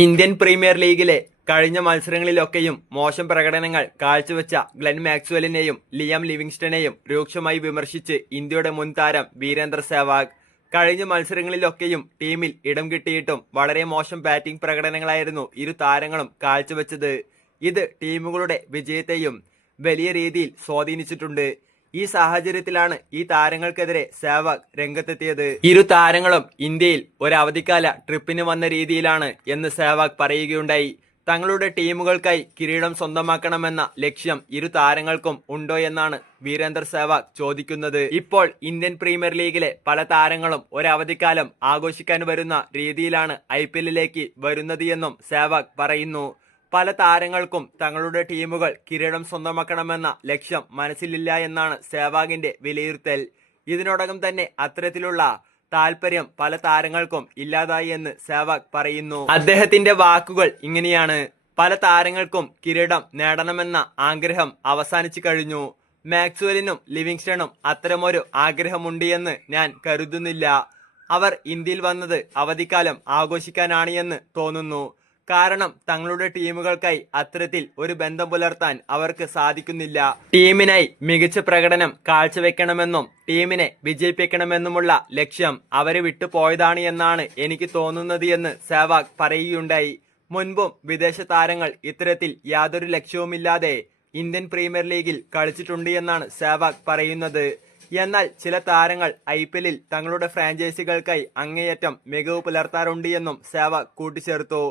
Indian premier ലീഗിലെ കഴിഞ്ഞ മത്സരങ്ങളിലൊക്കെയും മോശം പ്രകടനങ്ങൾ കാഴ്ചവെച്ച ഗ്ലെൻ മാക്സ്വെലിനെയും ലിയം ലിവിങ്സ്റ്റണെയും രൂക്ഷമായി വിമർശിച്ച് ഇന്ത്യയുടെ മുൻ താരം വീരേന്ദർ സെവാഗ്. കഴിഞ്ഞ മത്സരങ്ങളിലൊക്കെയും ടീമിൽ ഇടം കിട്ടിയിട്ടും വളരെ മോശം ബാറ്റിംഗ് പ്രകടനങ്ങളായിരുന്നു ഇരു താരങ്ങളും കാഴ്ചവെച്ചത്. ഇത് ടീമുകളുടെ വിജയത്തെയും വലിയ രീതിയിൽ സ്വാധീനിച്ചിട്ടുണ്ട്. ഈ സാഹചര്യത്തിലാണ് ഈ താരങ്ങൾക്കെതിരെ സെവാഗ് രംഗത്തെത്തിയത്. ഇരു താരങ്ങളും ഇന്ത്യയിൽ ഒരു അവധിക്കാല ട്രിപ്പിന് വന്ന രീതിയിലാണ് എന്ന് സെവാഗ് പറയുകയുണ്ടായി. തങ്ങളുടെ ടീമുകൾക്കായി കിരീടം സ്വന്തമാക്കണമെന്ന ലക്ഷ്യം ഇരു താരങ്ങൾക്കും ഉണ്ടോ എന്നാണ് വീരേന്ദർ സെവാഗ് ചോദിക്കുന്നത്. ഇപ്പോൾ ഇന്ത്യൻ പ്രീമിയർ ലീഗിലെ പല താരങ്ങളും ഒരു അവധിക്കാലം ആഘോഷിക്കാൻ വരുന്ന രീതിയിലാണ് IPLലേക്ക് വരുന്നത് എന്നും സെവാഗ് പറയുന്നു. പല താരങ്ങൾക്കും തങ്ങളുടെ ടീമുകൾ കിരീടം സ്വന്തമാക്കണമെന്ന ലക്ഷ്യം മനസ്സിലില്ല എന്നാണ് സെവാഗിന്റെ വിലയിരുത്തൽ. ഇതിനോടകം തന്നെ അത്തരത്തിലുള്ള താല്പര്യം പല താരങ്ങൾക്കും ഇല്ലാതായി എന്ന് സെവാഗ് പറയുന്നു. അദ്ദേഹത്തിന്റെ വാക്കുകൾ ഇങ്ങനെയാണ്: പല താരങ്ങൾക്കും കിരീടം നേടണമെന്ന ആഗ്രഹം അവസാനിച്ചു കഴിഞ്ഞു. മാക്സ്വെലിനും ലിവിങ്സ്റ്റണും അത്തരമൊരു ആഗ്രഹമുണ്ട് എന്ന് ഞാൻ കരുതുന്നില്ല. അവർ ഇന്ത്യയിൽ വന്നത് അവധിക്കാലം ആഘോഷിക്കാനാണ് എന്ന് തോന്നുന്നു. കാരണം തങ്ങളുടെ ടീമുകൾക്കായി അത്തരത്തിൽ ഒരു ബന്ധം പുലർത്താൻ അവർക്ക് സാധിക്കുന്നില്ല. ടീമിനായി മികച്ച പ്രകടനം കാഴ്ചവെക്കണമെന്നും ടീമിനെ വിജയിപ്പിക്കണമെന്നുമുള്ള ലക്ഷ്യം അവരെ വിട്ടുപോയതാണ് എന്നാണ് എനിക്ക് തോന്നുന്നത് എന്ന് സെവാഗ് പറയുകയുണ്ടായി. മുൻപും വിദേശ താരങ്ങൾ ഇത്തരത്തിൽ യാതൊരു ലക്ഷ്യവുമില്ലാതെ ഇന്ത്യൻ പ്രീമിയർ ലീഗിൽ കളിച്ചിട്ടുണ്ട് എന്നാണ് സെവാഗ് പറയുന്നത്. എന്നാൽ ചില താരങ്ങൾ IPLൽ തങ്ങളുടെ ഫ്രാഞ്ചൈസികൾക്കായി അങ്ങേയറ്റം മികവ് പുലർത്താറുണ്ട് എന്നും സെവാഗ് കൂട്ടിച്ചേർത്തു.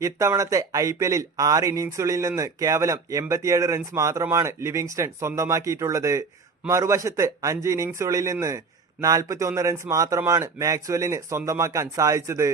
ഇത്തവണത്തെ IPLൽ 6 ഇന്നിംഗ്സുകളിൽ നിന്ന് കേവലം 87 റൺസ് മാത്രമാണ് ലിവിങ്സ്റ്റൺ സ്വന്തമാക്കിയിട്ടുള്ളത്. മറുവശത്ത് 5 ഇന്നിംഗ്സുകളിൽ നിന്ന് 41 റൺസ് മാത്രമാണ് മാക്സ്വെലിന് സ്വന്തമാക്കാൻ സാധിച്ചത്.